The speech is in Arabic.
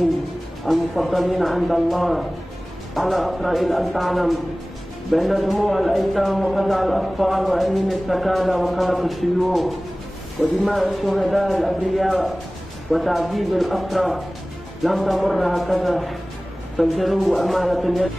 المسلمين المفضلين عند الله. على إسرائيل أن تعلم بأن دموع الأيتام وفزع الأطفال وأنين السكالى وقلق الشيوخ ودماء الشهداء الأبرياء وتعذيب الأسرى لم تمر هكذا، فالجنوب أمانة اليد.